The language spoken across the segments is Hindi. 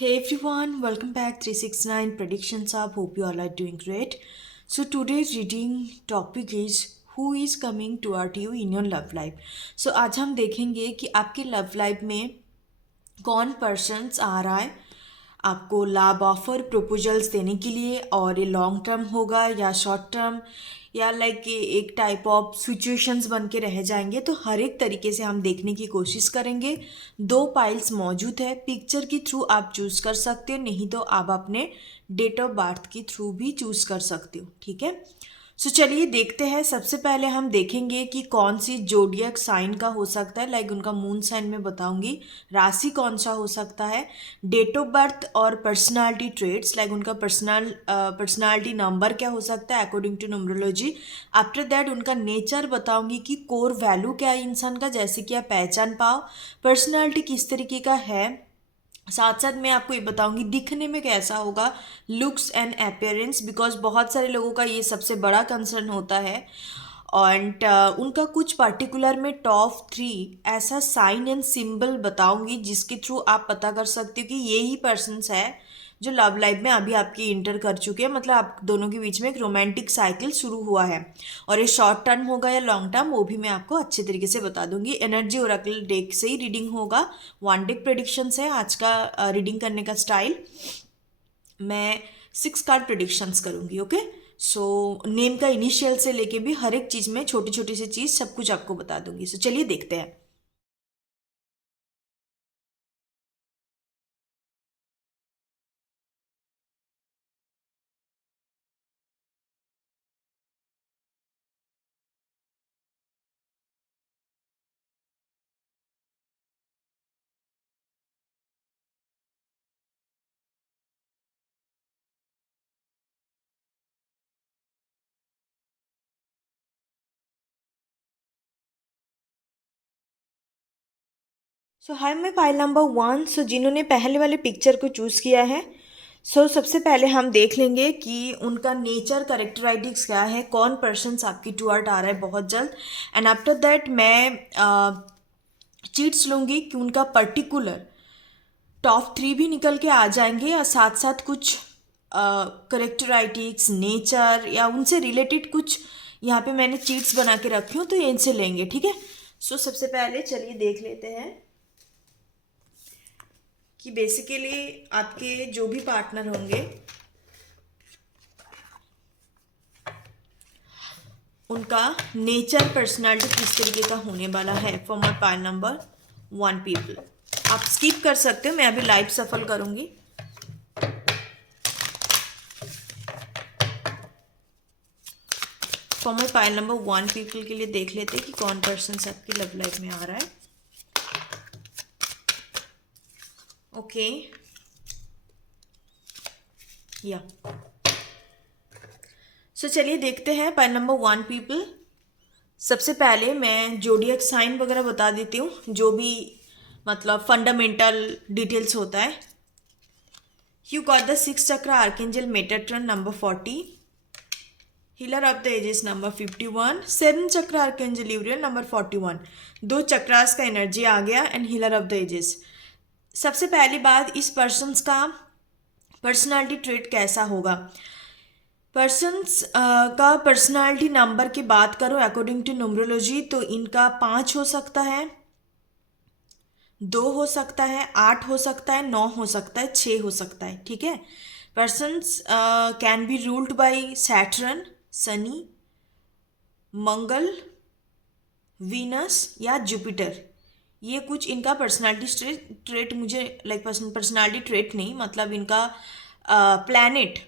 Hey everyone, welcome back 369 Predictions Up. Hope you all are doing great. So today's reading topic is who is coming toward you in your love life. So आज हम देखेंगे कि आपकी लव लाइफ में कौन पर्सन्स आ रहा है आपको लाभ ऑफर प्रपोजल्स देने के लिए, और ये लॉन्ग टर्म होगा या शॉर्ट टर्म या लाइक एक टाइप ऑफ सिचुएशंस बन के रह जाएंगे। तो हर एक तरीके से हम देखने की कोशिश करेंगे। दो पाइल्स मौजूद है, पिक्चर के थ्रू आप चूज़ कर सकते हो, नहीं तो आप अपने डेट ऑफ बर्थ के थ्रू भी चूज़ कर सकते हो। ठीक है, सो चलिए देखते हैं। सबसे पहले हम देखेंगे कि कौन सी जोडियक साइन का हो सकता है, लाइक उनका मून साइन में बताऊंगी, राशि कौन सा हो सकता है, डेट ऑफ बर्थ और पर्सनालिटी ट्रेट्स, लाइक उनका पर्सनालिटी नंबर क्या हो सकता है according to numerology. After that उनका नेचर बताऊंगी कि कोर वैल्यू क्या है इंसान का, जैसे कि आप पहचान पाओ पर्सनालिटी किस तरीके का है। साथ साथ मैं आपको ये बताऊंगी दिखने में कैसा होगा, लुक्स एंड अपीयरेंस, बिकॉज बहुत सारे लोगों का ये सबसे बड़ा कंसर्न होता है। एंड उनका कुछ पर्टिकुलर में टॉप 3 ऐसा साइन एंड सिंबल बताऊंगी जिसके थ्रू आप पता कर सकते हो कि ये ही पर्सन्स है जो लव लाइफ में अभी आपकी इंटर कर चुके हैं, मतलब आप दोनों के बीच में एक रोमांटिक साइकिल शुरू हुआ है। और ये शॉर्ट टर्म होगा या लॉन्ग टर्म वो भी मैं आपको अच्छे तरीके से बता दूंगी। एनर्जी ओरेकल डेक से ही रीडिंग होगा, वन डेक प्रेडिक्शंस है आज का रीडिंग करने का स्टाइल। मैं 6 कार्ड प्रेडिक्शंस करूंगी। ओके, सो नेम का इनिशियल से लेके भी हर एक चीज़ में छोटी छोटी सी चीज़ सब कुछ आपको बता दूंगी। सो चलिए देखते हैं। सो हाय, मैं फाइल नंबर 1। सो जिन्होंने पहले वाले पिक्चर को चूज़ किया है, सो सबसे पहले हम देख लेंगे कि उनका नेचर करेक्टराइटिक्स क्या है, कौन पर्सन्स आपकी टूअर्ड आ रहा है बहुत जल्द। एंड आफ्टर दैट मैं चीट्स लूँगी कि उनका पर्टिकुलर टॉप 3 भी निकल के आ जाएंगे, और साथ साथ कुछ करेक्टराइटिक्स नेचर या उनसे रिलेटेड कुछ यहाँ पे मैंने चीट्स बना के रखी हूँ, तो ये इनसे लेंगे। ठीक है, सो सबसे पहले चलिए देख लेते हैं कि बेसिकली आपके जो भी पार्टनर होंगे उनका नेचर पर्सनालिटी किस तरीके का होने वाला है for my pile number 1 people. आप स्किप कर सकते हो, मैं अभी लाइव सफल करूंगी। For my pile number 1 people के लिए देख लेते हैं कि कौन पर्सन आपकी लव लाइफ में आ रहा है। ओके, या सो चलिए देखते हैं पाइल नंबर 1 पीपल। सबसे पहले मैं जोडियक साइन वगैरह बता देती हूँ, जो भी मतलब फंडामेंटल डिटेल्स होता है। You got the 6 chakra archangel Metatron number 40, healer of the ages number 51, 7 चक्र आर्केंजल यूरियल नंबर 41। दो चक्रास का एनर्जी आ गया and healer of the ages. सबसे पहली बात, इस पर्सन का पर्सनालिटी ट्रेट कैसा होगा। पर्सन्स का पर्सनालिटी नंबर की बात करो अकॉर्डिंग टू न्यूमरोलॉजी, तो इनका 5 हो सकता है, 2 हो सकता है, 8 हो सकता है, 9 हो सकता है, 6 हो सकता है। ठीक है, persons can be ruled by Saturn, Shani, Mangal, Venus या जुपिटर। ये कुछ इनका पर्सनालिटी ट्रेट मुझे लाइक पर्सनालिटी ट्रेट नहीं, मतलब इनका प्लैनेट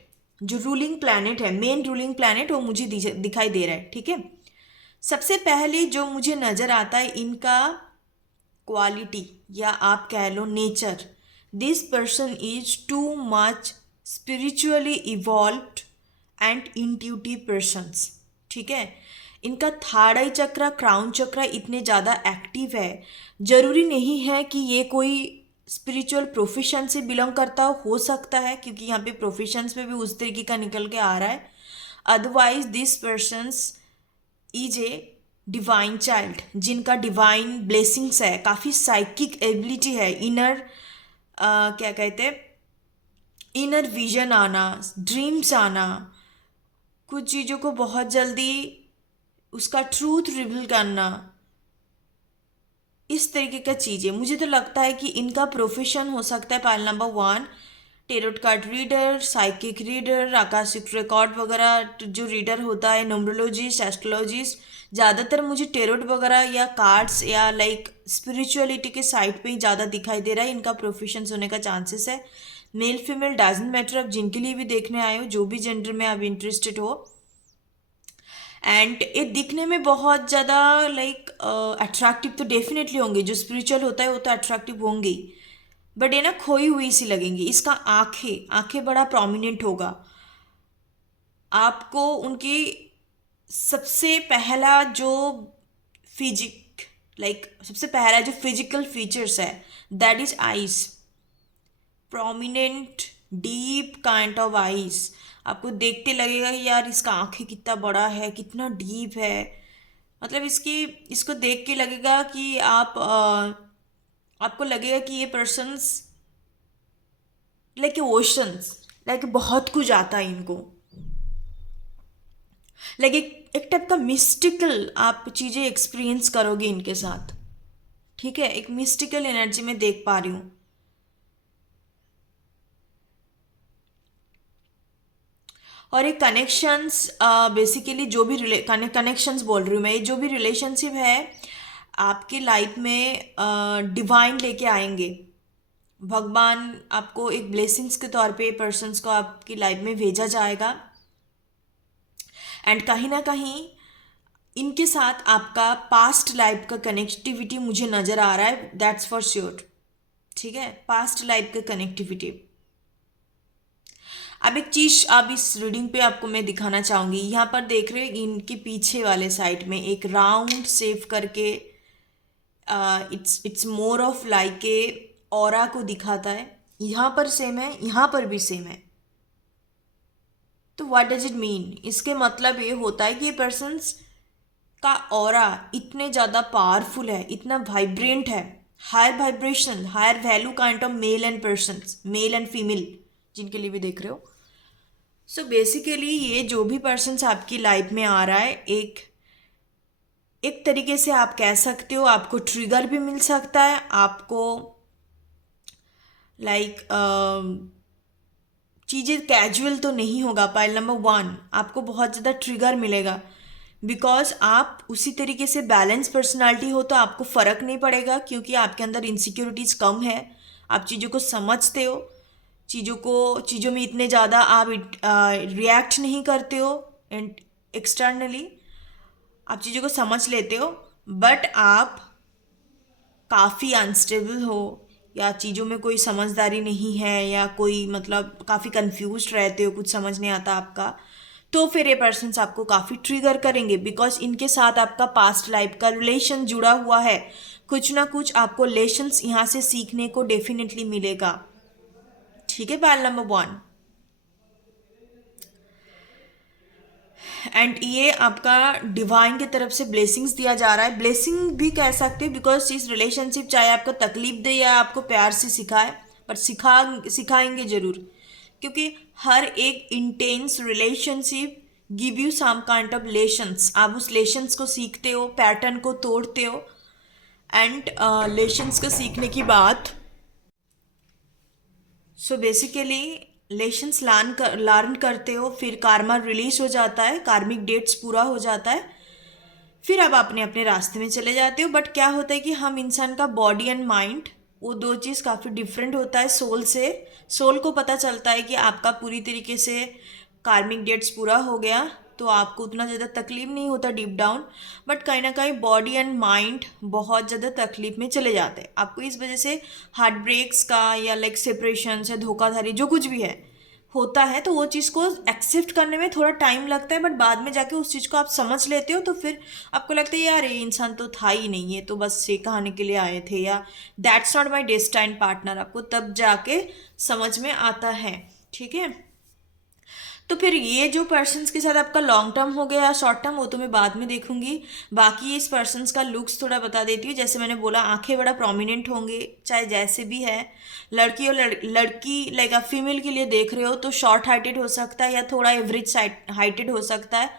जो रूलिंग प्लैनेट है, मेन रूलिंग प्लैनेट, वो मुझे दिखाई दे रहा है। ठीक है, सबसे पहले जो मुझे नज़र आता है इनका क्वालिटी या आप कह लो nature, this person is too much spiritually evolved and intuitive persons. ठीक है, इनका थर्ड आई चक्र, क्राउन चक्र इतने ज़्यादा एक्टिव है। जरूरी नहीं है कि ये कोई स्पिरिचुअल प्रोफेशन से बिलोंग करता हो सकता है, क्योंकि यहाँ पे प्रोफेशंस में भी उस तरीके का निकल के आ रहा है। Otherwise this persons is a divine child, जिनका डिवाइन ब्लेसिंग्स है, काफ़ी साइकिक एबिलिटी है, इनर क्या कहते हैं इनर विजन आना, ड्रीम्स आना, कुछ चीज़ों को बहुत जल्दी उसका ट्रूथ रिवील करना, इस तरीके का चीज़ें मुझे तो लगता है कि इनका प्रोफेशन हो सकता है। Pile number 1, tarot card reader, psychic reader, Akashic record वगैरह जो रीडर होता है, न्यूमरोलॉजिस्ट, एस्ट्रोलॉजिस्ट। ज़्यादातर मुझे टेरोट वगैरह या कार्ड्स या लाइक स्पिरिचुअलिटी के साइड पे ही ज़्यादा दिखाई दे रहा है, इनका प्रोफेशन होने का चांसेस है। मेल फीमेल डजंट मैटर, आप जिनके लिए भी देखने आए हो, जो भी जेंडर में आप इंटरेस्टेड हो। एंड ये दिखने में बहुत ज़्यादा लाइक अट्रैक्टिव तो डेफिनेटली होंगे, जो स्पिरिचुअल होता है वो तो अट्रैक्टिव होंगे ही, बट ये ना खोई हुई सी लगेंगी। इसका आंखें आंखें बड़ा प्रोमिनेंट होगा। आपको उनकी सबसे पहला जो फिजिक लाइक सबसे पहला जो फिजिकल फीचर्स है, that is eyes, prominent deep kind of eyes. आपको देखते लगेगा कि यार इसका आंखें कितना बड़ा है, कितना डीप है। मतलब इसको देख के लगेगा कि आपको लगेगा कि ये पर्सन्स लाइक ओशंस, लाइक बहुत कुछ आता है इनको। लाइक एक टाइप का मिस्टिकल आप चीज़ें एक्सपीरियंस करोगे इनके साथ। ठीक है, एक मिस्टिकल एनर्जी में देख पा रही हूँ। और एक कनेक्शंस, बेसिकली जो भी कनेक्शंस बोल रही हूँ मैं, ये जो भी रिलेशनशिप है आपकी लाइफ में डिवाइन लेके आएंगे। भगवान आपको एक ब्लेसिंग्स के तौर पे पर्सन्स को आपकी लाइफ में भेजा जाएगा। एंड कहीं ना कहीं इनके साथ आपका पास्ट लाइफ का कनेक्टिविटी मुझे नज़र आ रहा है, दैट्स फॉर श्योर। ठीक है, पास्ट लाइफ का कनेक्टिविटी। अब एक चीज़ अब इस रीडिंग पे आपको मैं दिखाना चाहूँगी। यहाँ पर देख रहे हो इनके पीछे वाले साइड में एक राउंड सेव करके, it's more of like a aura को दिखाता है। यहाँ पर सेम है, यहाँ पर भी सेम है। तो व्हाट डज इट मीन? इसके मतलब ये होता है कि ये पर्सन्स का ऑरा इतने ज़्यादा पावरफुल है, इतना वाइब्रेंट है, higher vibration, higher value kind of male and persons, male and female जिनके लिए भी देख रहे हो। सो बेसिकली ये जो भी पर्सन्स आपकी लाइफ में आ रहा है, एक तरीके से आप कह सकते हो आपको ट्रिगर भी मिल सकता है। आपको लाइक चीज़ें कैजुअल तो नहीं होगा। पाइल नंबर 1, आपको बहुत ज़्यादा ट्रिगर मिलेगा बिकॉज आप उसी तरीके से बैलेंस पर्सनालिटी हो, तो आपको फ़र्क नहीं पड़ेगा क्योंकि आपके अंदर इनसिक्योरिटीज़ कम है। आप चीज़ों को समझते हो, चीज़ों में इतने ज़्यादा आप रिएक्ट नहीं करते हो एंड एक्सटर्नली आप चीज़ों को समझ लेते हो। बट आप काफ़ी अनस्टेबल हो या चीज़ों में कोई समझदारी नहीं है या कोई मतलब काफ़ी कंफ्यूज रहते हो, कुछ समझ नहीं आता आपका, तो फिर ये पर्सन्स आपको काफ़ी ट्रिगर करेंगे बिकॉज इनके साथ आपका पास्ट लाइफ का रिलेशन जुड़ा हुआ है। कुछ ना कुछ आपको लेसन्स यहाँ से सीखने को डेफिनेटली मिलेगा। ठीक है, पाइल नंबर 1। एंड ये आपका डिवाइन की तरफ से ब्लेसिंग्स दिया जा रहा है। ब्लेसिंग भी कह सकते हैं बिकॉज इस रिलेशनशिप चाहे आपको तकलीफ दे या आपको प्यार से सिखाए, पर सिखाएंगे जरूर, क्योंकि हर एक intense relationship give you some kind of lessons. आप उस लेशंस को सीखते हो, पैटर्न को तोड़ते हो एंड लेशंस को सीखने की बात। सो बेसिकली लेशंस लर्न करते हो, फिर कार्मा रिलीज हो जाता है, कार्मिक डेट्स पूरा हो जाता है, फिर आप अपने अपने रास्ते में चले जाते हो। बट क्या होता है कि हम इंसान का बॉडी एंड माइंड, वो दो चीज़ काफ़ी डिफरेंट होता है सोल से। सोल को पता चलता है कि आपका पूरी तरीके से कार्मिक डेट्स पूरा हो गया तो आपको उतना ज़्यादा तकलीफ नहीं होता डीप डाउन, बट कहीं ना कहीं बॉडी एंड माइंड बहुत ज़्यादा तकलीफ में चले जाते हैं। आपको इस वजह से हार्ट ब्रेक्स का या लाइक सेपरेशन से धोखाधड़ी जो कुछ भी है होता है, तो वो चीज़ को एक्सेप्ट करने में थोड़ा टाइम लगता है, बट बाद में जाके उस चीज़ को आप समझ लेते हो तो फिर आपको लगता है यार ये इंसान तो था ही नहीं, ये तो बस सिखाने के लिए आए थे, या that's not my destined partner, आपको तब जाके समझ में आता है। ठीक है, तो फिर ये जो पर्सन्स के साथ आपका लॉन्ग टर्म हो गया या शॉर्ट टर्म, वो तो मैं बाद में देखूंगी। बाकी इस पर्सन्स का लुक्स थोड़ा बता देती हूँ। जैसे मैंने बोला, आंखें बड़ा प्रोमिनेंट होंगे, चाहे जैसे भी है। लड़की और लड़की, लाइक आप फीमेल के लिए देख रहे हो तो शॉर्ट हाइटेड हो सकता है या थोड़ा एवरेज हाइटेड हो सकता है।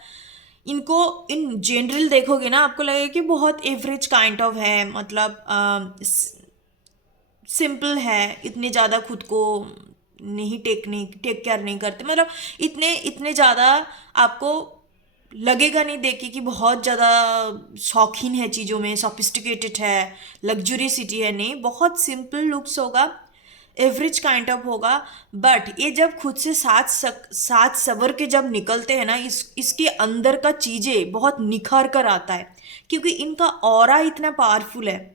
इनको इन जनरल देखोगे ना, आपको लगेगा कि बहुत एवरेज काइंड ऑफ है, मतलब सिंपल है, इतने ज़्यादा खुद को नहीं टेक केयर नहीं करते, मतलब इतने इतने ज़्यादा आपको लगेगा नहीं देख के कि बहुत ज़्यादा शौकीन है चीज़ों में, सोफिस्टिकेटेड है, लग्जरी सिटी है, नहीं, बहुत सिंपल लुक्स होगा, एवरेज काइंड ऑफ होगा। बट ये जब खुद से साथ सवर के जब निकलते हैं ना, इसके अंदर का चीज़ें बहुत निखर कर आता है, क्योंकि इनका ऑरा इतना पावरफुल है,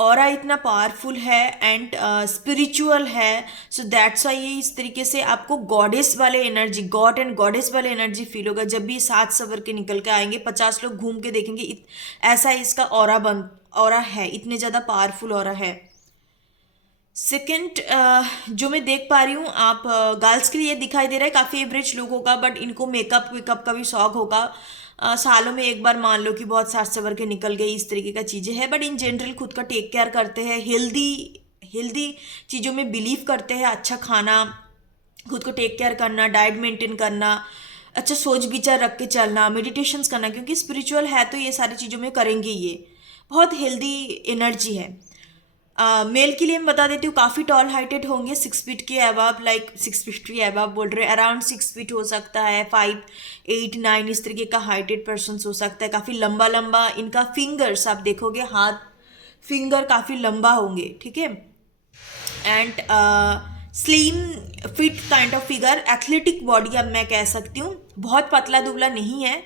ऑरा इतना पावरफुल है एंड स्पिरिचुअल है। सो दैट्स वाई ये इस तरीके से आपको गॉडेस वाले एनर्जी, गॉड एंड गॉडेस वाले एनर्जी फील होगा जब भी सात सवर के निकल के आएंगे। 50 लोग घूम के देखेंगे, ऐसा इसका ऑरा है, इतने ज़्यादा पावरफुल ऑरा है। सेकंड, जो मैं देख पा रही हूँ, आप गर्ल्स के लिए दिखाई दे रहा है काफ़ी एवरेज लुक होगा, बट इनको मेकअप वेकअप का भी शौक होगा। सालों में एक बार मान लो कि बहुत साज सवर के निकल गई, इस तरीके का चीज़ें हैं। बट इन जनरल खुद का टेक केयर करते हैं, हेल्दी हेल्दी चीज़ों में बिलीव करते हैं। अच्छा खाना, खुद को टेक केयर करना, डाइट मेंटेन करना, अच्छा सोच विचार रख के चलना, मेडिटेशंस करना, क्योंकि स्पिरिचुअल है तो ये सारी चीज़ों में करेंगे। ये बहुत हेल्दी एनर्जी है। मेल के लिए मैं बता देती हूँ, काफ़ी टॉल हाइटेड होंगे, 6 फीट के अबव, लाइक 6 फीट के अबव बोल रहे हैं, अराउंड 6 फीट हो सकता है, 5, 8, 9 इस तरीके का हाइटेड पर्सन हो सकता है। काफ़ी लंबा लंबा इनका फिंगर्स आप देखोगे, हाथ फिंगर काफ़ी लंबा होंगे, ठीक है। And slim fit kind of figure, athletic body अब मैं कह सकती हूँ, बहुत पतला दुबला नहीं है।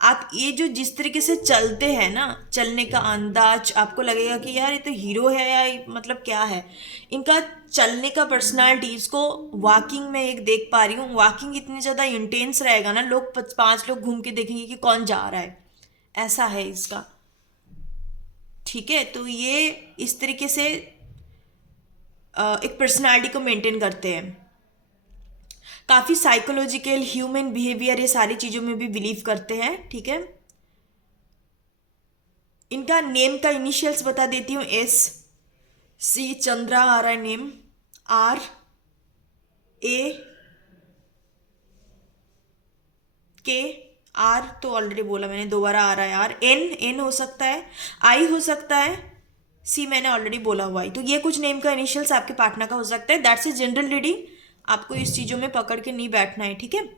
आप ये जो जिस तरीके से चलते हैं ना, चलने का अंदाज, आपको लगेगा कि यार ये तो हीरो है या मतलब क्या है इनका चलने का पर्सनालिटी। इसको वॉकिंग में एक देख पा रही हूँ, वॉकिंग इतनी ज़्यादा इंटेंस रहेगा ना, लोग 5 लोग घूम के देखेंगे कि कौन जा रहा है, ऐसा है इसका, ठीक है। तो ये इस तरीके से एक पर्सनालिटी को मेंटेन करते हैं। काफ़ी साइकोलॉजिकल, ह्यूमन बिहेवियर, ये सारी चीज़ों में भी बिलीव करते हैं, ठीक है। इनका नेम का इनिशियल्स बता देती हूँ, एस सी, चंद्रा आ रहा है नेम, आर ए के, आर तो ऑलरेडी बोला मैंने, दोबारा आ रहा है आर, एन हो सकता है, आई हो सकता है, सी मैंने ऑलरेडी बोला हुआ है। तो ये कुछ नेम का इनिशियल्स आपके पार्टनर का हो सकता है। दैट्स ए जनरल रीडिंग, आपको इस चीज़ों में पकड़ के नहीं बैठना है, ठीक है।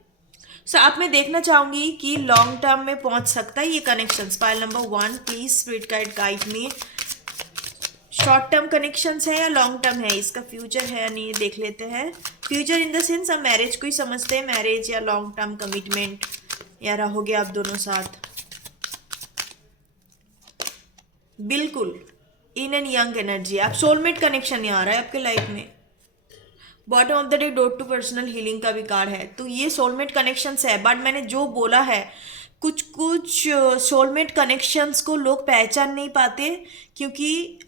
सो आप मैं देखना चाहूँगी कि लॉन्ग टर्म में पहुँच सकता है ये connections. Pile number 1, please spirit guide me, short term connections है या लॉन्ग टर्म है, इसका फ्यूचर है या नहीं ये देख लेते हैं। फ्यूचर इन द सेंस हम मैरिज को ही समझते हैं, मैरिज या लॉन्ग टर्म कमिटमेंट, या रहोगे आप दोनों साथ। बिल्कुल इन एंड यंग एनर्जी, आप सोलमेट कनेक्शन नहीं आ रहा है आपके लाइफ में। Bottom of the day door to personal healing का भी कार्ड है, तो ये सोलमेट कनेक्शंस है। बट मैंने जो बोला है, कुछ कुछ सोलमेट कनेक्शंस को लोग पहचान नहीं पाते, क्योंकि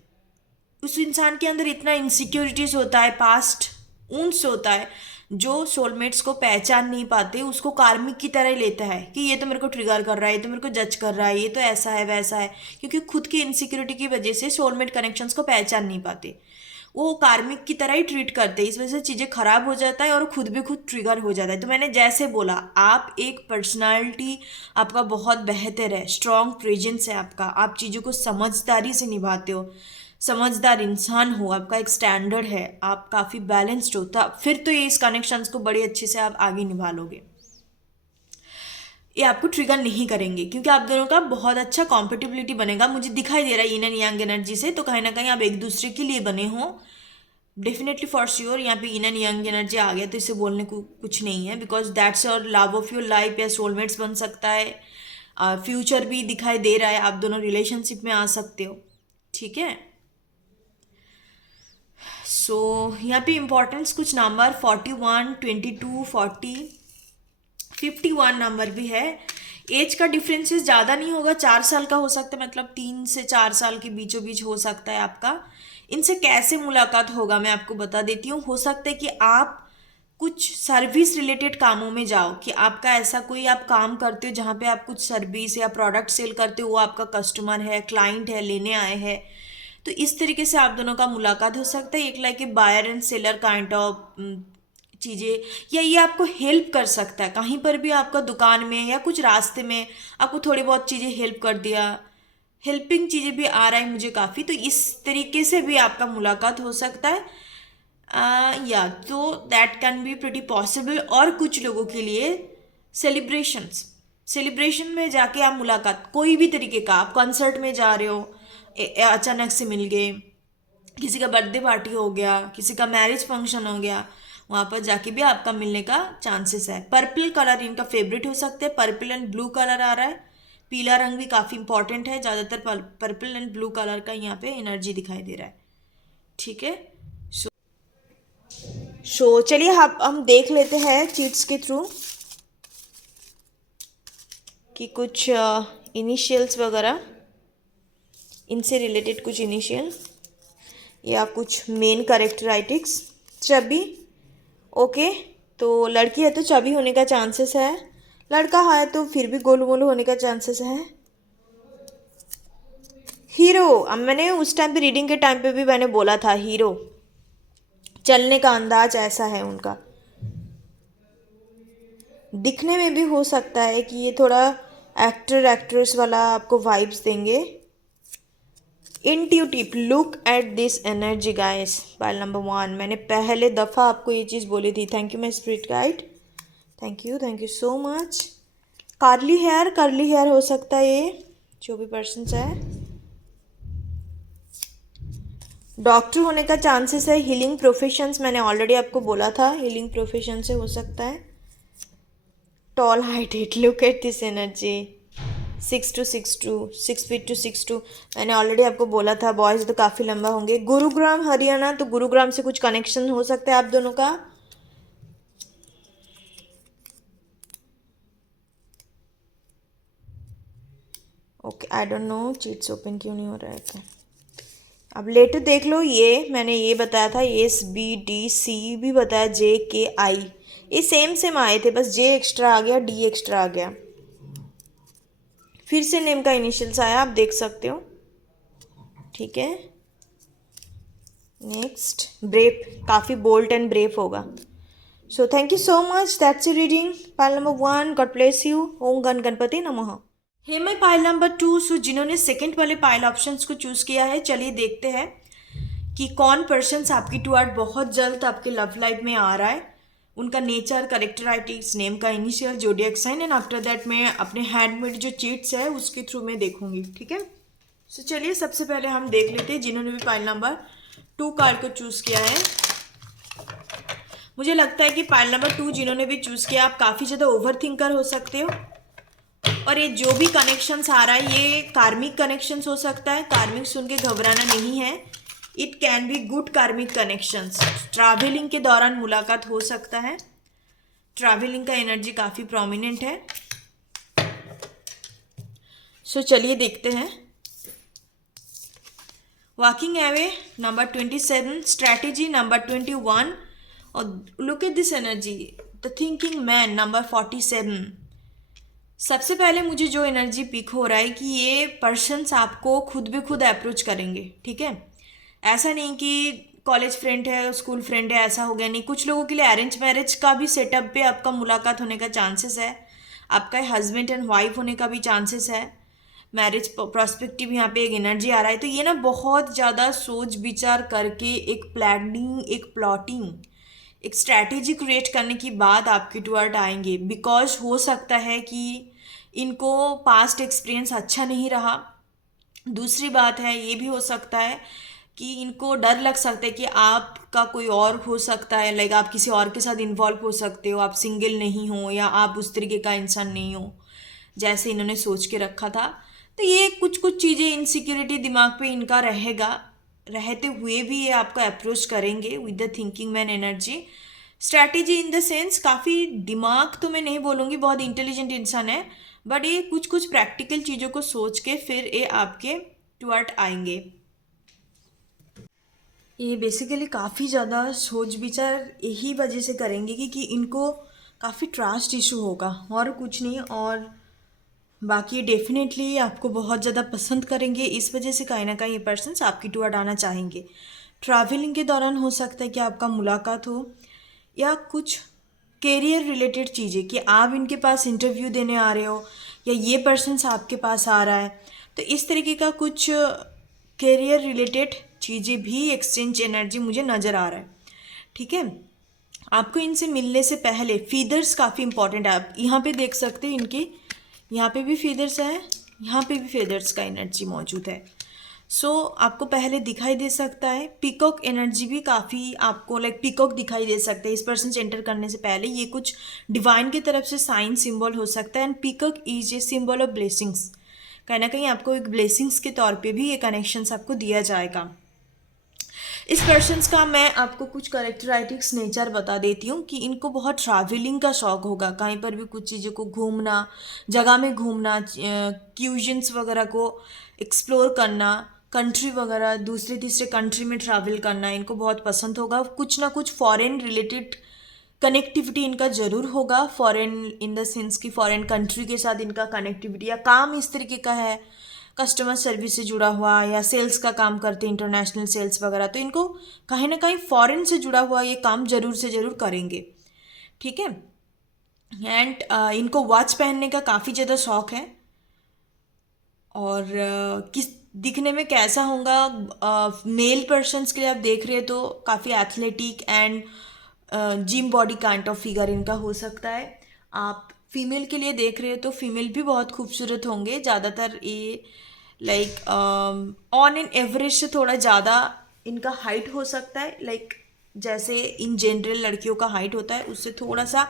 उस इंसान के अंदर इतना इनसिक्योरिटीज होता है, पास्ट ऊंस होता है, जो सोलमेट्स को पहचान नहीं पाते, उसको कार्मिक की तरह ही लेता है कि ये तो मेरे को ट्रिगर कर रहा है, ये तो मेरे को जज कर रहा है, ये तो ऐसा है वैसा है, क्योंकि खुद की इनसिक्योरिटी की वजह से सोलमेट कनेक्शंस को पहचान नहीं पाते, वो कार्मिक की तरह ही ट्रीट करते हैं। इस वजह से चीज़ें खराब हो जाता है और खुद भी खुद ट्रिगर हो जाता है। तो मैंने जैसे बोला, आप एक पर्सनालिटी आपका बहुत बेहतर है, स्ट्रॉन्ग प्रेजेंस है आपका, आप चीज़ों को समझदारी से निभाते हो, समझदार इंसान हो, आपका एक स्टैंडर्ड है, आप काफ़ी बैलेंस्ड हो, तो फिर तो ये इस कनेक्शंस को बड़े अच्छे से आप आगे निभा लोगे। ये आपको ट्रिगर नहीं करेंगे, क्योंकि आप दोनों का बहुत अच्छा कॉम्पेटिबिलिटी बनेगा, मुझे दिखाई दे रहा है इन एंड यंग एनर्जी से। तो कहीं ना कहीं आप एक दूसरे के लिए बने हो, डेफिनेटली फॉर श्योर। यहाँ पे इन एंड यंग एनर्जी आ गया तो इसे बोलने को कुछ नहीं है, because that's your love of your life, या सोलमेट्स बन सकता है। फ्यूचर भी दिखाई दे रहा है, आप दोनों रिलेशनशिप में आ सकते हो, ठीक है। सो यहाँ पे इम्पोर्टेंस कुछ नंबर 41, 22, 40, 51 नंबर भी है। एज का डिफरेंसेस ज़्यादा नहीं होगा, 4 साल का हो सकता है, मतलब 3 से 4 साल के बीचों बीच हो सकता है आपका। इनसे कैसे मुलाकात होगा मैं आपको बता देती हूँ। हो सकता है कि आप कुछ सर्विस रिलेटेड कामों में जाओ, कि आपका ऐसा कोई आप काम करते हो जहाँ पे आप कुछ सर्विस या प्रोडक्ट सेल करते हो, वो आपका कस्टमर है, क्लाइंट है, लेने आए हैं। तो इस तरीके से आप दोनों का मुलाकात हो सकता है, एक like a buyer and seller kind of चीज़ें। या ये आपको हेल्प कर सकता है, कहीं पर भी आपका दुकान में या कुछ रास्ते में आपको थोड़ी बहुत चीज़ें हेल्प कर दिया, हेल्पिंग चीज़ें भी आ रहा है मुझे काफ़ी। तो इस तरीके से भी आपका मुलाकात हो सकता है। या तो that can be pretty possible. और कुछ लोगों के लिए सेलिब्रेशन में जाके आप मुलाकात, कोई भी तरीके का, आप कॉन्सर्ट में जा रहे हो, अचानक से मिल गए, किसी का बर्थडे पार्टी हो गया, किसी का मैरिज फंक्शन हो गया, वहाँ पर जाके भी आपका मिलने का चांसेस है। पर्पल कलर इनका फेवरेट हो सकते हैं, पर्पल एंड ब्लू कलर आ रहा है। पीला रंग भी काफ़ी इंपॉर्टेंट है, ज़्यादातर पर्पल एंड ब्लू कलर का यहाँ पे एनर्जी दिखाई दे रहा है। ठीक है, सो चलिए हम देख लेते हैं चीट्स के थ्रू कि कुछ इनिशियल्स वगैरह, इनसे रिलेटेड कुछ इनिशियल या कुछ मेन कैरेक्टरिस्टिक्स। चबी, ओके, तो लड़की है तो चबी होने का चांसेस है, लड़का है तो फिर भी गोलू मोलू होने का चांसेस है। हीरो, अब मैंने उस टाइम पे रीडिंग के टाइम पे भी मैंने बोला था हीरो, चलने का अंदाज ऐसा है उनका। दिखने में भी हो सकता है कि ये थोड़ा एक्टर एक्ट्रेस वाला आपको वाइब्स देंगे। Intuitive, look at this energy guys. Pile number 1, मैंने पहले दफ़ा आपको ये चीज़ बोली थी। Thank you my spirit guide, thank you so much. Curly hair हो सकता है ये, जो भी पर्सन है। डॉक्टर होने का चांसेस है। हीलिंग प्रोफेशंस, मैंने ऑलरेडी आपको बोला था हीलिंग प्रोफेशन से हो सकता है। Tall heighted, look at this energy, 6 feet two 6'2", मैंने ऑलरेडी आपको बोला था। बॉयज़ तो काफ़ी लंबा होंगे। गुरुग्राम हरियाणा, तो गुरुग्राम से कुछ कनेक्शन हो सकता है आप दोनों का। Okay, I don't know cheats open क्यों नहीं हो रहा है। अब लेटर देख लो, ये मैंने ये बताया था, SBDC भी बताया, JKI, ये सेम आए थे, बस J एक्स्ट्रा आ गया, D एक्स्ट्रा आ गया। फिर से नेम का इनिशियल्स आया, आप देख सकते हो। ठीक है, नेक्स्ट ब्रेव, काफ़ी बोल्ड एंड ब्रेव होगा। So thank you so much, that's a reading. Pile number 1, god bless you, Om गण गणपति नमः। Hey my pile number 2, so जिन्होंने सेकंड वाले पाइल ऑप्शंस को चूज़ किया है, चलिए देखते हैं कि कौन पर्सन्स आपकी टुवर्ड बहुत जल्द आपके लव लाइफ में आ रहा है, उनका नेचर, कैरेक्टरिस्टिक्स, नेम का initial, zodiac sign, and after that मैं अपने हैंडमेड जो चीट्स है उसके थ्रू मैं देखूंगी। ठीक है, सो चलिए सबसे पहले हम देख लेते हैं जिन्होंने भी पाइल नंबर 2 कार्ड को चूज़ किया है। मुझे लगता है कि पाइल नंबर 2 जिन्होंने भी चूज़ किया, आप काफ़ी ज़्यादा ओवर थिंकर हो सकते हो, और ये जो भी कनेक्शंस आ रहा है ये कार्मिक कनेक्शंस हो सकता है। कार्मिक सुन के घबराना नहीं है, इट कैन बी गुड कार्मिक कनेक्शंस। ट्रैवलिंग के दौरान मुलाकात हो सकता है, ट्रैवलिंग का एनर्जी काफ़ी प्रोमिनेंट है। सो चलिए देखते हैं। Walking away number 27, strategy number 21, और look at this energy, the thinking man number 47। सबसे पहले मुझे जो एनर्जी पिक हो रहा है कि ये पर्सन्स आपको खुद भी खुद अप्रोच करेंगे। ठीक है, ऐसा नहीं कि कॉलेज फ्रेंड है, स्कूल फ्रेंड है, ऐसा हो गया नहीं। कुछ लोगों के लिए अरेंज मैरिज का भी सेटअप पे आपका मुलाकात होने का चांसेस है, आपका हस्बैंड एंड वाइफ होने का भी चांसेस है। मैरिज प्रोस्पेक्टिव यहाँ पे एक एनर्जी आ रहा है। तो ये ना बहुत ज़्यादा सोच विचार करके एक प्लानिंग, एक प्लॉटिंग, एक स्ट्रैटेजी क्रिएट करने की बाद आपके टुवर्ड आएंगे। बिकॉज हो सकता है कि इनको पास्ट एक्सपीरियंस अच्छा नहीं रहा। दूसरी बात है, ये भी हो सकता है कि इनको डर लग सकता है कि आपका कोई और हो सकता है, लाइक आप किसी और के साथ इन्वॉल्व हो सकते हो, आप सिंगल नहीं हो, या आप उस तरीके का इंसान नहीं हो जैसे इन्होंने सोच के रखा था। तो ये कुछ चीज़ें, इनसिक्योरिटी दिमाग पे इनका रहेगा, रहते हुए भी ये आपका अप्रोच करेंगे with the thinking man energy. Strategy in the sense, काफ़ी दिमाग तो मैं नहीं बोलूँगी, बहुत इंटेलिजेंट इंसान है, बट ये कुछ प्रैक्टिकल चीज़ों को सोच के फिर ये आपके टुवर्ड आएंगे। ये बेसिकली काफ़ी ज़्यादा सोच विचार यही वजह से करेंगे कि इनको काफ़ी ट्रस्ट इशू होगा और कुछ नहीं। और बाकी डेफिनेटली आपको बहुत ज़्यादा पसंद करेंगे, इस वजह से कहीं ना कहीं ये पर्सन्स आपकी टूर आना चाहेंगे। ट्रैवलिंग के दौरान हो सकता है कि आपका मुलाकात हो या कुछ कैरियर रिलेटेड चीज़ें, कि आप इनके पास इंटरव्यू देने आ रहे हो या ये पर्सन्स आपके पास आ रहा है, तो इस तरीके का कुछ कैरियर रिलेटेड चीज़ें भी एक्सचेंज एनर्जी मुझे नज़र आ रहा है। ठीक है, आपको इनसे मिलने से पहले फीदर्स काफ़ी इंपॉर्टेंट है। आप यहाँ पे देख सकते हैं इनके, यहाँ पे भी फीदर्स है, यहाँ पे भी फीदर्स का एनर्जी मौजूद है। सो आपको पहले दिखाई दे सकता है पीकॉक एनर्जी भी काफ़ी आपको पीकॉक दिखाई दे सकता है इस पर्सन से एंटर करने से पहले। ये कुछ डिवाइन की तरफ से साइन सिंबल हो सकता है and peacock is a symbol of blessings. कहीं ना कहीं आपको एक ब्लेसिंग्स के तौर पे भी ये कनेक्शंस आपको दिया जाएगा। इस पर्सन्स का मैं आपको कुछ करेक्टराइटिक्स नेचर बता देती हूँ कि इनको बहुत ट्रैवलिंग का शौक होगा, कहीं पर भी कुछ चीज़ों को घूमना, जगह में घूमना, क्यूजन्स वगैरह को एक्सप्लोर करना, कंट्री वगैरह दूसरे तीसरे कंट्री में ट्रैवल करना इनको बहुत पसंद होगा। कुछ ना कुछ फॉरेन रिलेटेड कनेक्टिविटी इनका ज़रूर होगा, फॉरेन इन द सेंस कि फॉरेन कंट्री के साथ इनका कनेक्टिविटी या काम इस तरीके का है, कस्टमर सर्विस से जुड़ा हुआ या सेल्स का काम करते हैं, इंटरनेशनल सेल्स वगैरह, तो इनको कहीं ना कहीं फॉरेन से जुड़ा हुआ ये काम ज़रूर से ज़रूर करेंगे। ठीक है, एंड इनको वॉच पहनने का काफ़ी ज़्यादा शौक है। और किस दिखने में कैसा होगा, मेल पर्सन्स के लिए आप देख रहे हैं तो काफ़ी athletic and gym body kind of figure इनका हो सकता है। आप फीमेल के लिए देख रहे हो तो फीमेल भी बहुत खूबसूरत होंगे। ज़्यादातर ये ऑन एन एवरेज से थोड़ा ज़्यादा इनका हाइट हो सकता है, जैसे इन जनरल लड़कियों का हाइट होता है उससे थोड़ा सा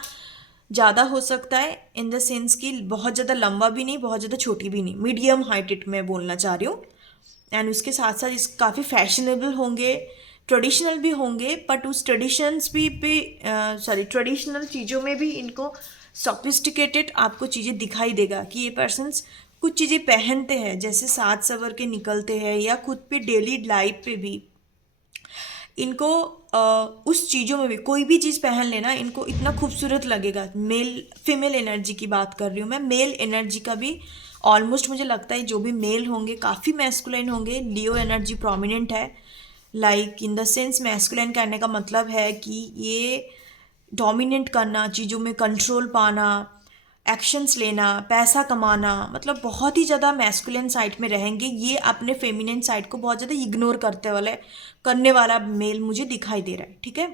ज़्यादा हो सकता है, इन द सेंस कि बहुत ज़्यादा लंबा भी नहीं, बहुत ज़्यादा छोटी भी नहीं, मीडियम हाइटेड मैं बोलना चाह रही हूँ। एंड उसके साथ साथ इस काफ़ी फैशनेबल होंगे, ट्रेडिशनल भी होंगे, बट उस ट्रेडिशंस भी ट्रेडिशनल चीज़ों में भी इनको सोफिस्टिकेटेड आपको चीज़ें दिखाई देगा कि ये पर्सन्स कुछ चीज़ें पहनते हैं जैसे साज सवर के निकलते हैं या खुद पे डेली लाइफ पे भी इनको उस चीज़ों में भी कोई भी चीज़ पहन लेना इनको इतना खूबसूरत लगेगा। मेल फीमेल एनर्जी की बात कर रही हूँ मैं, मेल एनर्जी का भी ऑलमोस्ट मुझे लगता है जो भी मेल होंगे काफ़ी मैस्कुलाइन होंगे। लियो एनर्जी प्रोमिनेंट है, इन द सेंस मैस्कुलाइन करने का मतलब है कि ये डोमिनेट करना, चीज़ों में कंट्रोल पाना, एक्शंस लेना, पैसा कमाना, मतलब बहुत ही ज़्यादा मैस्कुलिन साइड में रहेंगे। ये अपने फेमिनिन साइड को बहुत ज़्यादा इग्नोर करने वाला मेल मुझे दिखाई दे रहा है। ठीक है,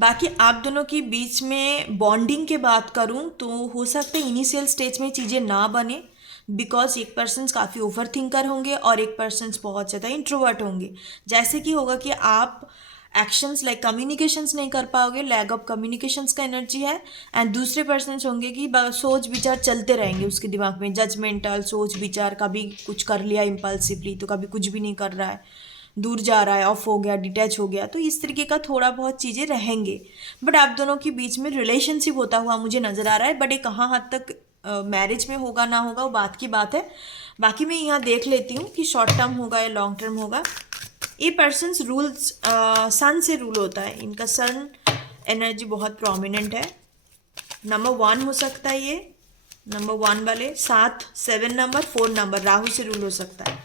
बाकी आप दोनों के बीच में बॉन्डिंग के बात करूं तो हो सकता है इनिशियल स्टेज में चीज़ें ना बने, बिकॉज एक पर्सन्स काफ़ी ओवर थिंकर होंगे और एक पर्सन्स बहुत ज़्यादा इंट्रोवर्ट होंगे। जैसे कि होगा कि आप एक्शंस कम्युनिकेशंस नहीं कर पाओगे, लैग ऑफ कम्युनिकेशंस का एनर्जी है। एंड दूसरे पर्सन्स होंगे कि सोच विचार चलते रहेंगे उसके दिमाग में, जजमेंटल सोच विचार, कभी कुछ कर लिया इम्पल्सिवली तो कभी कुछ भी नहीं कर रहा है, दूर जा रहा है, ऑफ हो गया, डिटैच हो गया, तो इस तरीके का थोड़ा बहुत चीज़ें रहेंगे। बट आप दोनों के बीच में रिलेशनशिप होता हुआ मुझे नज़र आ रहा है, बट ये कहाँ हद तक मैरिज में होगा ना होगा वो बात की बात है। बाकी मैं यहाँ देख लेती हूँ कि शॉर्ट टर्म होगा या लॉन्ग टर्म होगा। ये पर्सन्स रूल्स सन से रूल होता है, इनका सन एनर्जी बहुत प्रोमिनेंट है। नंबर 1 हो सकता है, ये नंबर 1 वाले 7, 7 नंबर, 4 नंबर राहु से रूल हो सकता है।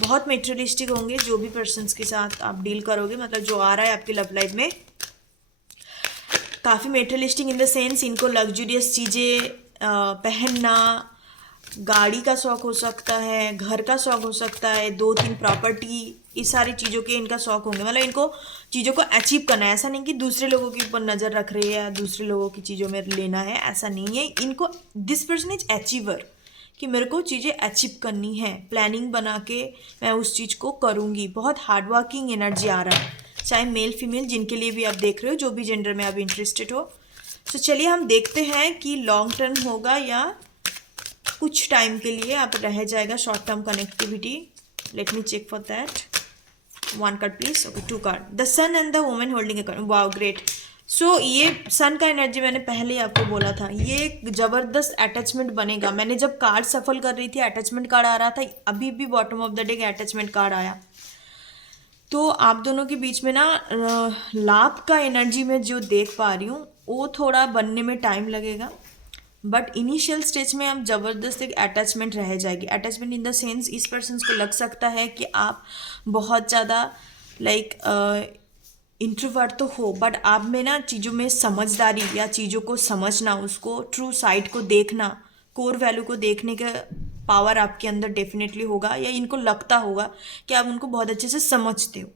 बहुत मेटेरियलिस्टिक होंगे जो भी पर्सन्स के साथ आप डील करोगे, मतलब जो आ रहा है आपकी लव लाइफ में, काफ़ी मेटेरियलिस्टिक इन द सेंस इनको लग्जूरियस चीज़ें पहनना, गाड़ी का शौक हो सकता है, घर का शौक हो सकता है, 2-3 प्रॉपर्टी, इस सारी चीज़ों के इनका शौक होंगे। मतलब इनको चीज़ों को अचीव करना है, ऐसा नहीं कि दूसरे लोगों के ऊपर नज़र रख रहे हैं या दूसरे लोगों की चीज़ों में लेना है, ऐसा नहीं है। इनको दिस पर्सन इज अचीवर, कि मेरे को चीज़ें अचीव करनी है, प्लानिंग बना के मैं उस चीज़ को करूँगी। बहुत हार्डवर्किंग एनर्जी आ रहा है, चाहे मेल फीमेल जिनके लिए भी आप देख रहे हो, जो भी जेंडर में आप इंटरेस्टेड हो। तो चलिए हम देखते हैं कि लॉन्ग टर्म होगा या कुछ टाइम के लिए आप रह जाएगा short term connectivity. Let me check for that. 1 card please. Okay, 2 card, the sun and the women holding a card. Wow, great. So ये सन का एनर्जी मैंने पहले ही आपको बोला था, ये एक ज़बरदस्त अटैचमेंट बनेगा। मैंने जब कार्ड सफल कर रही थी अटैचमेंट कार्ड आ रहा था, अभी भी bottom of the day attachment card आया। तो आप दोनों के बीच में ना लाभ का एनर्जी में जो देख पा रही हूँ वो थोड़ा बनने में टाइम लगेगा, बट इनिशियल स्टेज में आप ज़बरदस्त एक अटैचमेंट रह जाएगी। अटैचमेंट इन द सेंस इस पर्सन को लग सकता है कि आप बहुत ज़्यादा लाइक इंट्रोवर्ट तो हो, बट आप में ना चीज़ों में समझदारी या चीज़ों को समझना, उसको ट्रू साइड को देखना, कोर वैल्यू को देखने का पावर आपके अंदर डेफिनेटली होगा, या इनको लगता होगा कि आप उनको बहुत अच्छे से समझते हो।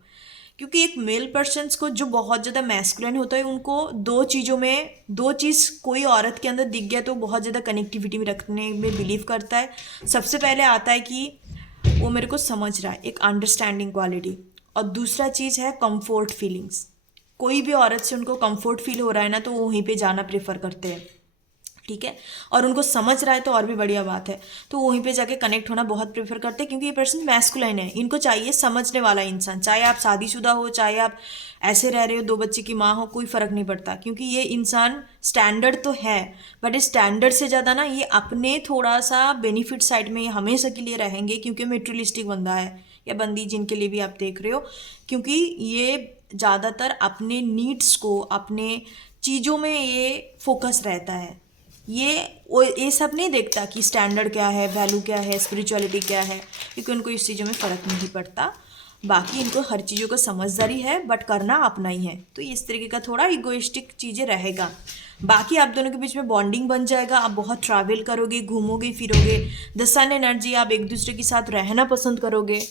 क्योंकि एक मेल पर्सन्स को जो बहुत ज़्यादा मैस्कुलिन होता है, उनको दो चीज़ों में, दो चीज़ कोई औरत के अंदर दिख गया तो बहुत ज़्यादा कनेक्टिविटी में रखने में बिलीव करता है। सबसे पहले आता है कि वो मेरे को समझ रहा है, एक अंडरस्टैंडिंग क्वालिटी, और दूसरा चीज़ है कंफर्ट फीलिंग्स। कोई भी औरत से उनको कंफर्ट फील हो रहा है ना, तो वो वहीं पे जाना प्रेफर करते हैं, ठीक है। और उनको समझ रहा है तो और भी बढ़िया बात है, तो वहीं पे जाके कनेक्ट होना बहुत प्रेफर करते हैं, क्योंकि ये पर्सन मैस्कुलाइन है। इनको चाहिए समझने वाला इंसान, चाहे आप शादीशुदा हो, चाहे आप ऐसे रह रहे हो, 2 बच्चे की माँ हो, कोई फ़र्क नहीं पड़ता, क्योंकि ये इंसान स्टैंडर्ड तो है, बट इस स्टैंडर्ड से ज़्यादा ना ये अपने थोड़ा सा बेनिफिट साइड में हमेशा के लिए रहेंगे, क्योंकि मेटेरियलिस्टिक बंदा है या बंदी, जिनके लिए भी आप देख रहे हो, क्योंकि ये ज़्यादातर अपने नीड्स को, अपने चीज़ों में ये फोकस रहता है। ये सब नहीं देखता कि स्टैंडर्ड क्या है, वैल्यू क्या है, स्पिरिचुअलिटी क्या है, क्योंकि उनको इस चीज़ों में फ़र्क नहीं पड़ता। बाकी इनको हर चीज़ों का समझदारी है, बट करना अपना ही है, तो इस तरीके का थोड़ा इगोइस्टिक चीज़ें रहेगा। बाकी आप दोनों के बीच में बॉन्डिंग बन जाएगा, आप बहुत ट्रैवल करोगे, घूमोगे फिरोगे, द सन एनर्जी, आप एक दूसरे के साथ रहना पसंद करोगे।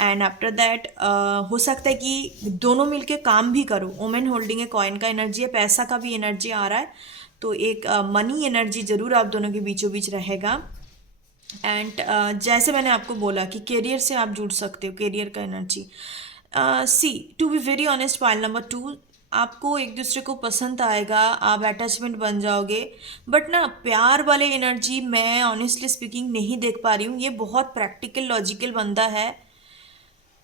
एंड आफ्टर दैट हो सकता है कि दोनों मिलके काम भी करो। वोमेन होल्डिंग है, कॉइन का एनर्जी है, पैसा का भी एनर्जी आ रहा है, तो एक मनी एनर्जी ज़रूर आप दोनों के बीचों बीच रहेगा। एंड जैसे मैंने आपको बोला कि करियर से आप जुड़ सकते हो, करियर का energy. See, to be very honest, pile number 2, आपको एक दूसरे को पसंद आएगा, आप अटैचमेंट बन जाओगे, बट ना प्यार वाले एनर्जी मैं ऑनेस्टली स्पीकिंग नहीं देख पा रही हूँ। ये बहुत प्रैक्टिकल लॉजिकल बंदा है,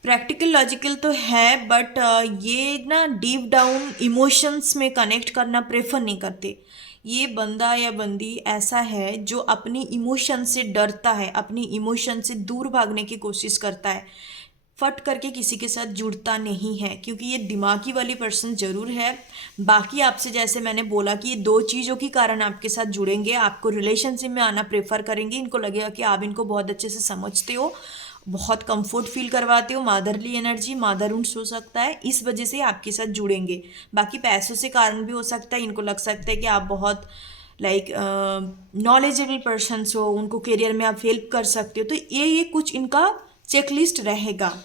प्रैक्टिकल लॉजिकल तो है, बट ये ना डीप डाउन इमोशंस में कनेक्ट करना प्रेफर नहीं करते। ये बंदा या बंदी ऐसा है जो अपनी इमोशन से डरता है, अपनी इमोशन से दूर भागने की कोशिश करता है, फट करके किसी के साथ जुड़ता नहीं है, क्योंकि ये दिमागी वाली पर्सन ज़रूर है। बाकी आपसे जैसे मैंने बोला कि ये दो चीज़ों के कारण आपके साथ जुड़ेंगे, आपको रिलेशनशिप में आना प्रेफर करेंगे, इनको लगेगा कि आप इनको बहुत अच्छे से समझते हो, बहुत कंफर्ट फील करवाते हो, मादरली एनर्जी, मादरउंस हो सकता है, इस वजह से आपके साथ जुड़ेंगे। बाकी पैसों से कारण भी हो सकता है, इनको लग सकता है कि आप बहुत लाइक नॉलेजेबल पर्सन्स हो, उनको करियर में आप हेल्प कर सकते हो, तो ये कुछ इनका चेकलिस्ट रहेगा,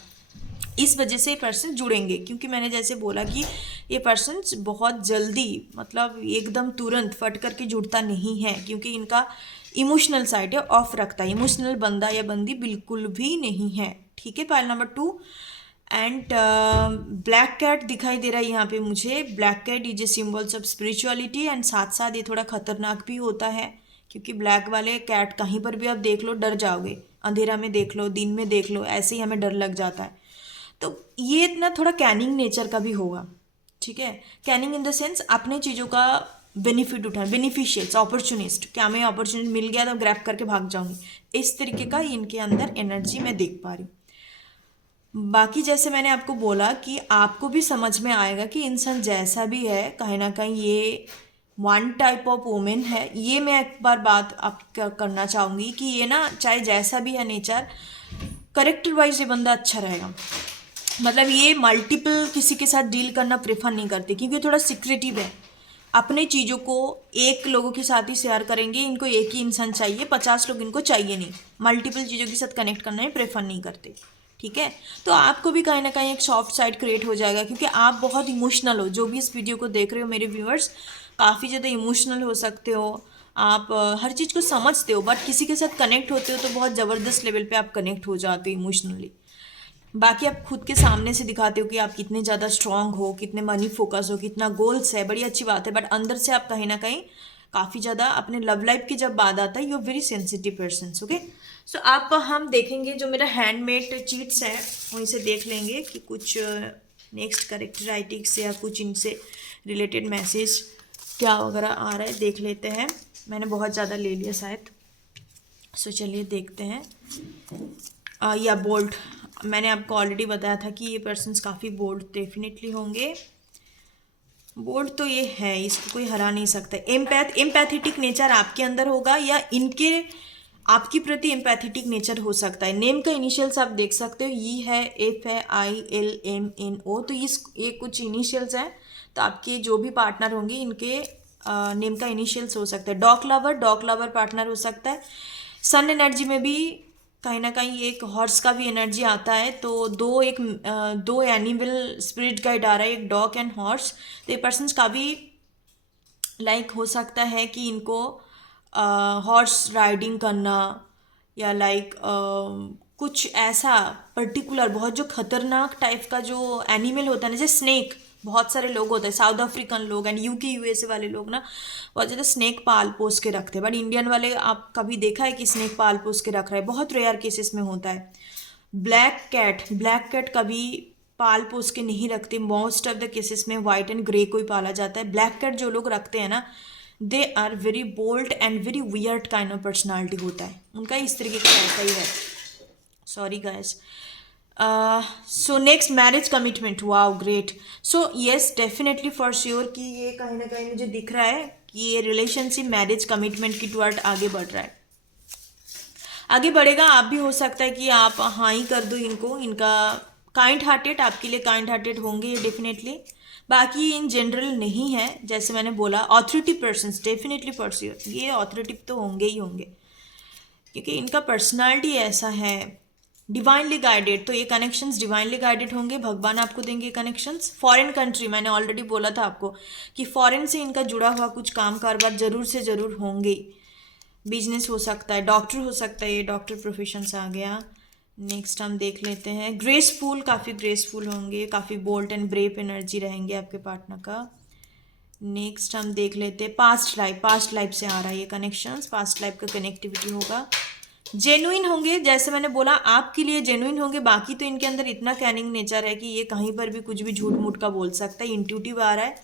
इस वजह से ये पर्सन जुड़ेंगे। क्योंकि मैंने जैसे बोला कि ये पर्सन बहुत जल्दी, मतलब एकदम तुरंत फट करके जुड़ता नहीं है, क्योंकि इनका इमोशनल साइड है, ऑफ रखता है, इमोशनल बंदा या बंदी बिल्कुल भी नहीं है, ठीक है। Pile number 2, and black cat दिखाई दे रहा है यहाँ पे मुझे। Black cat is a symbols of spirituality, and साथ साथ ये थोड़ा खतरनाक भी होता है, क्योंकि ब्लैक वाले कैट कहीं पर भी आप देख लो डर जाओगे, अंधेरा में देख लो, दिन में देख लो, ऐसे ही हमें डर लग जाता है। तो ये ना थोड़ा कैनिंग नेचर का भी होगा, ठीक है। कैनिंग इन द सेंस अपने चीज़ों का बेनिफिट उठाना, बेनिफिशियल्स, अपॉर्चुनिस्ट, क्या मैं अपॉर्चुनिटी मिल गया तो ग्रैब करके भाग जाऊंगी, इस तरीके का इनके अंदर एनर्जी मैं देख पा रही हूँ। बाकी जैसे मैंने आपको बोला कि आपको भी समझ में आएगा कि इंसान जैसा भी है, कहीं ना कहीं ये वन टाइप ऑफ वुमेन है। ये मैं एक बार बात आप करना चाहूँगी कि ये ना चाहे जैसा भी है नेचर, करेक्टर वाइज ये बंदा अच्छा रहेगा। मतलब ये मल्टीपल किसी के साथ डील करना प्रेफर नहीं करते, क्योंकि थोड़ा सिक्रेटिव है, अपने चीज़ों को एक लोगों के साथ ही शेयर करेंगे, इनको एक ही इंसान चाहिए, 50 लोग इनको चाहिए नहीं, मल्टीपल चीज़ों के साथ कनेक्ट करना ही प्रेफर नहीं करते, ठीक है। तो आपको भी कहीं ना कहीं एक सॉफ्ट साइड क्रिएट हो जाएगा, क्योंकि आप बहुत इमोशनल हो, जो भी इस वीडियो को देख रहे हो मेरे व्यूअर्स, काफ़ी ज़्यादा इमोशनल हो सकते हो आप, हर चीज़ को समझते हो, बट किसी के साथ कनेक्ट होते हो तो बहुत ज़बरदस्त लेवल पे आप कनेक्ट हो जाते हो इमोशनली। बाकी आप खुद के सामने से दिखाते हो कि आप कितने ज़्यादा स्ट्रांग हो, कितने मनी फोकस हो, कितना गोल्स है, बड़ी अच्छी बात है, बट अंदर से आप कहीं ना कहीं काफ़ी ज़्यादा अपने लव लाइफ की जब बात आता है, you are very sensitive person, okay. So आप हम देखेंगे जो मेरा हैंडमेड चीट्स है वहीं से देख लेंगे कि कुछ नेक्स्ट करेक्टराइटिक्स या कुछ इनसे रिलेटेड मैसेज क्या वगैरह आ रहा है, देख लेते हैं। मैंने बहुत ज़्यादा ले लिया शायद, सो चलिए देखते हैं। या बोल्ड, मैंने आपको ऑलरेडी बताया था कि ये पर्सन्स काफ़ी बोल्ड डेफिनेटली होंगे। बोल्ड तो ये है, इसको कोई हरा नहीं सकता। एम्पैथेटिक नेचर आपके अंदर होगा या इनके आपकी प्रति एम्पैथेटिक नेचर हो सकता है। नेम का इनिशियल्स आप देख सकते हो, ई है, एफ है, ILMNO, तो ये कुछ इनिशियल्स हैं। तो आपके जो भी पार्टनर होंगे इनके नेम का इनिशियल्स हो सकता है। डॉग लवर पार्टनर हो सकता है। सन एनर्जी में भी कहीं ना कहीं एक हॉर्स का भी एनर्जी आता है, तो दो एनिमल स्पिरिट गाइड आ रहा है, एक डॉग एंड हॉर्स। तो ये पर्सन्स का भी लाइक हो सकता है कि इनको हॉर्स राइडिंग करना या लाइक कुछ ऐसा पर्टिकुलर बहुत जो खतरनाक टाइप का जो एनिमल होता है ना, जैसे स्नेक। बहुत सारे लोग होते हैं, साउथ अफ्रीकन लोग एंड UK USA वाले लोग ना बहुत ज़्यादा स्नेक पाल पोस के रखते हैं। बट इंडियन वाले आप कभी देखा है कि स्नेक पाल पोस के रख रहे हैं? बहुत रेयर केसेस में होता है। ब्लैक कैट कभी पाल पोस के नहीं रखते। मोस्ट ऑफ द केसेस में वाइट एंड ग्रे को ही पाला जाता है। ब्लैक कैट जो लोग रखते हैं ना, they are very bold and very weird kind of personality होता है उनका, इस तरीके का ऐसा ही है। Sorry guys. So next, marriage commitment. Wow great. So yes, definitely for sure कि ये कहीं ना कहीं मुझे दिख रहा है कि ये रिलेशनशिप मैरिज कमिटमेंट की टुवर्ड आगे बढ़ रहा है, आगे बढ़ेगा। आप भी हो सकता है कि आप हाँ ही कर दो इनको। इनका काइंड हार्टेड, आपके लिए काइंड हार्टेड होंगे ये डेफिनेटली। बाकी इन जनरल नहीं है, जैसे मैंने बोला। Authority persons definitely for sure, ये ऑथोरिटी तो होंगे ही होंगे क्योंकि इनका पर्सनालिटी ऐसा है। डिवाइनली गाइडेड, तो ये कनेक्शंस डिवाइनली गाइडेड होंगे, भगवान आपको देंगे कनेक्शंस। फॉरेन कंट्री, मैंने ऑलरेडी बोला था आपको कि फॉरेन से इनका जुड़ा हुआ कुछ काम कारोबार जरूर से ज़रूर होंगे। बिजनेस हो सकता है, डॉक्टर हो सकता है, ये डॉक्टर प्रोफेशन से आ गया। नेक्स्ट हम देख लेते हैं ग्रेसफुल, काफ़ी ग्रेसफुल होंगे, काफ़ी बोल्ड एंड ब्रेव एनर्जी रहेंगे आपके पार्टनर का। नेक्स्ट हम देख लेते हैं पास्ट लाइफ से आ रहा है ये कनेक्शंस, पास्ट लाइफ का कनेक्टिविटी होगा। जेन्युइन होंगे, जैसे मैंने बोला आपके लिए जेन्युइन होंगे। बाकी तो इनके अंदर इतना कैनिंग नेचर है कि ये कहीं पर भी कुछ भी झूठ मूठ का बोल सकता है। इंट्यूटिव आ रहा है,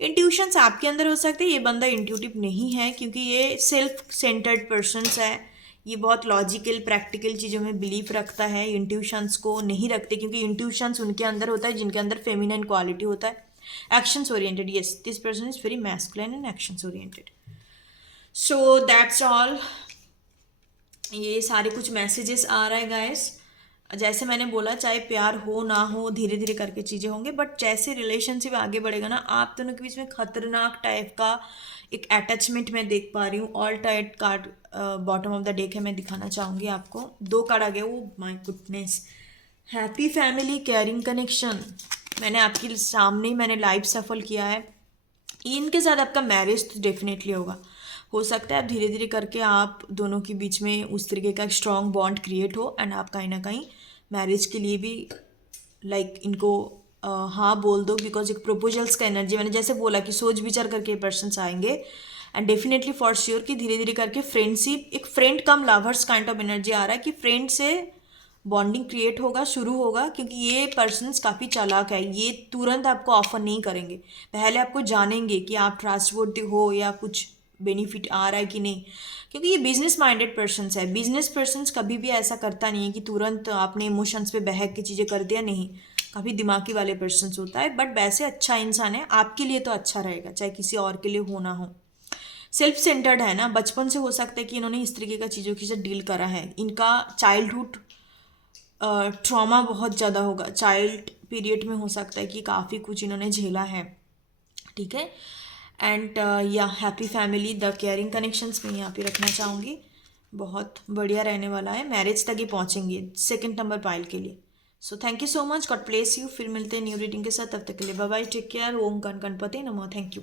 इंट्यूशंस आपके अंदर हो सकते हैं। ये बंदा इंट्यूटिव नहीं है क्योंकि ये सेल्फ सेंटर्ड पर्सन्स है। ये बहुत लॉजिकल प्रैक्टिकल चीज़ों में बिलीव रखता है, इंट्यूशंस को नहीं रखते क्योंकि इंट्यूशंस उनके अंदर होता है जिनके अंदर फेमिनाइन क्वालिटी होता है। Actions oriented, yes, this person is very masculine and actions oriented. So that's all. ये सारे कुछ मैसेजेस आ रहा है गाइस। जैसे मैंने बोला, चाहे प्यार हो ना हो, धीरे धीरे करके चीज़ें होंगे। बट जैसे रिलेशनशिप आगे बढ़ेगा ना, आप दोनों के बीच में खतरनाक टाइप का एक अटैचमेंट मैं देख पा रही हूँ। All tight card bottom of the deck है, मैं दिखाना चाहूँगी आपको। 2 कार्ड आ गए, वो my goodness. Happy family, caring connection, मैंने आपके सामने ही मैंने लाइव सफल किया है। इनके साथ आपका मैरिज तो डेफिनेटली होगा। हो सकता है आप धीरे धीरे करके आप दोनों के बीच में उस तरीके का एक स्ट्रॉन्ग बॉन्ड क्रिएट हो एंड आप कहीं ना कहीं मैरिज के लिए भी लाइक इनको हाँ बोल दो। बिकॉज एक प्रपोजल्स का एनर्जी, मैंने जैसे बोला कि सोच विचार करके पर्सन्स आएंगे एंड डेफिनेटली फॉर श्योर कि धीरे धीरे करके फ्रेंडशिप, एक friend cum lovers kind of energy आ रहा है कि फ्रेंड से बॉन्डिंग क्रिएट होगा, शुरू होगा। क्योंकि ये पर्सन्स काफ़ी चालाक है, ये तुरंत आपको ऑफर नहीं करेंगे, पहले आपको जानेंगे कि आप ट्रस्टवर्दी हो या कुछ बेनिफिट आ रहा है कि नहीं। क्योंकि ये बिजनेस माइंडेड पर्सन्स है। बिजनेस पर्सन्स कभी भी ऐसा करता नहीं है कि तुरंत आपने इमोशंस पे बहक के चीज़ें कर दिया, नहीं, काफ़ी दिमागी वाले पर्सन्स होता है। बट वैसे अच्छा इंसान है, आपके लिए तो अच्छा रहेगा, चाहे किसी और के लिए हो ना हो। सेल्फ सेंटर्ड है ना, बचपन से हो सकता है कि इन्होंने इस तरीके का चीज़ों के साथ डील करा है। इनका चाइल्डहुड ट्रॉमा बहुत ज़्यादा होगा, चाइल्ड पीरियड में हो सकता है कि काफ़ी कुछ इन्होंने झेला है, ठीक है। एंड या happy family, the caring connections में यहाँ पे रखना चाहूँगी। बहुत बढ़िया रहने वाला है, मैरिज तक ही पहुँचेंगे 2nd नंबर पाइल के लिए। सो thank you so much, God bless you. फिर मिलते हैं न्यू रीडिंग के साथ, तब तक के लिए बाय बाय, टेक केयर। ओम गण गणपति नमो, थैंक यू।